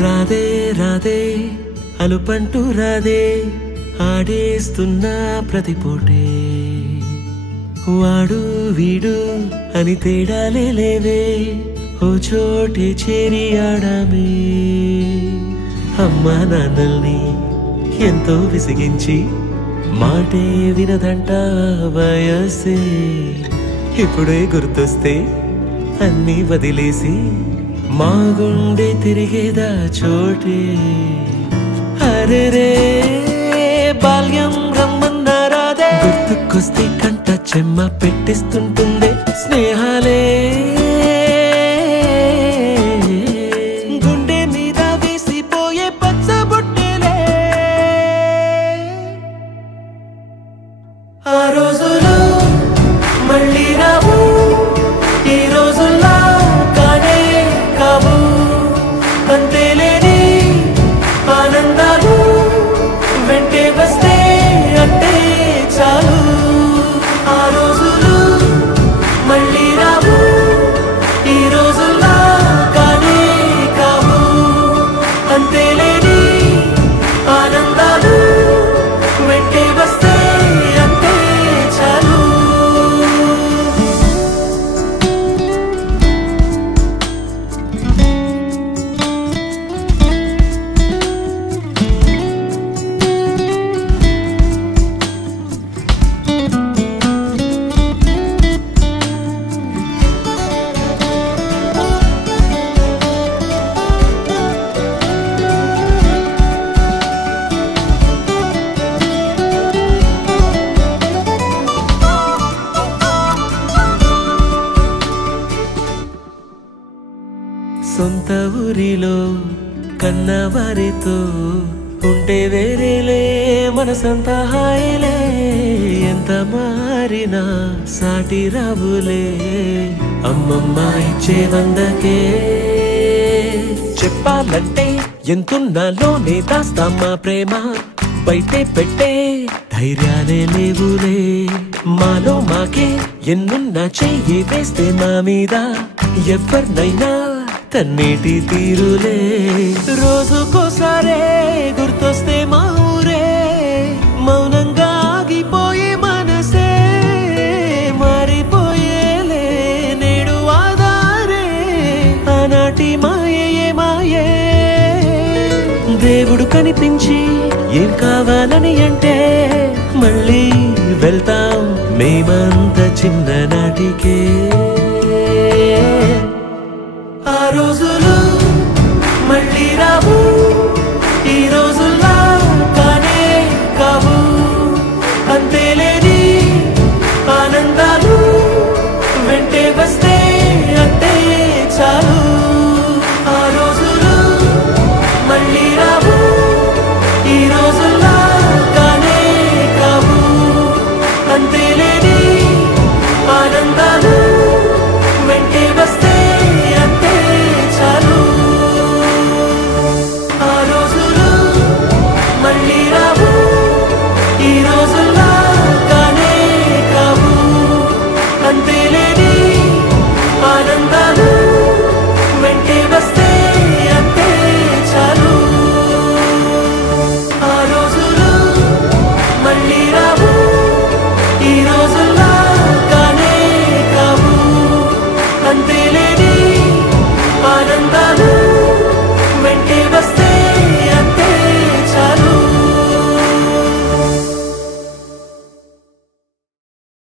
రాధే రాధే అలుపంటూ రాధే ఆడేస్తున్నా ప్రతిపోటే వాడు వీడు అని తేడాలే లేవే ఓ చోటే చేరి ఆడామే అమ్మా నాన్నల్ని ఎంతో విసిగించి మాటే వినదంట వయసే ఇప్పుడే గుర్తొస్తే అన్నీ వదిలేసి మా గుండె తిరిగేదా చోటే అరే రే బాల్యం రమ్మన్నారాదే గుర్తుకొస్తే కంట చెమ్మ పెట్టిస్తుంటుందే స్నేహాలే గుండె మీద వేసిపోయే పచ్చబొట్టెలే ఆ రోజులు మళ్ళీ రావు ఈ రోజుల్లో అంతేలేని ఆనందాలు వెంటే వస్తే అంటే చాలు ఆ రోజులు మళ్ళీ రావు ఈ రోజుల్లా కానే కావు అంతేలేని ఆనందాలు వెంటే వస్తే అంటే చాలు సొంత ఊరిలో కన్నవారితో ఉంటే వేరేలే మనసంతా హాయిలే ఎంత మారినా సాటి రావులే అమ్మమ్మ ఇచ్చే వందకే చెప్పాలంటే ఎంతున్నాలోనే దాస్తామా ప్రేమ బయటే పెట్టే ధైర్యాలే లేవులే మాలో మాకే ఎన్నున్నా చెయ్యి వేస్తే మా మీద ఎవరినైనా తన్నేటి తీరులే రోజుకోసారే గుర్తొస్తే మా ఊరే మౌనంగా ఆగిపోయే మనసే మారిపోయేలే నేడు ఆధారే ఆనాటి మాయే మాయే దేవుడు కనిపించి ఏం కావాలని అంటే మళ్ళీ వెళ్తాం మేమంత చిన్ననాటికే ఆ రోజులు మళ్ళీ రావు